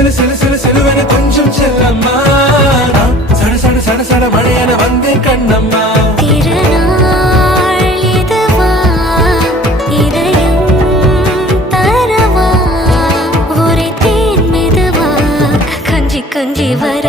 சிலு சிலு சிலு சிலுவென கொஞ்சம் செல்லம்மா சட சட சட சட மழையென வந்தேன் கண்ணம்மா திருநாள் இதுவா இதயம் தரவா ஒரே தேன் மெதுவா கஞ்சி கஞ்சி வர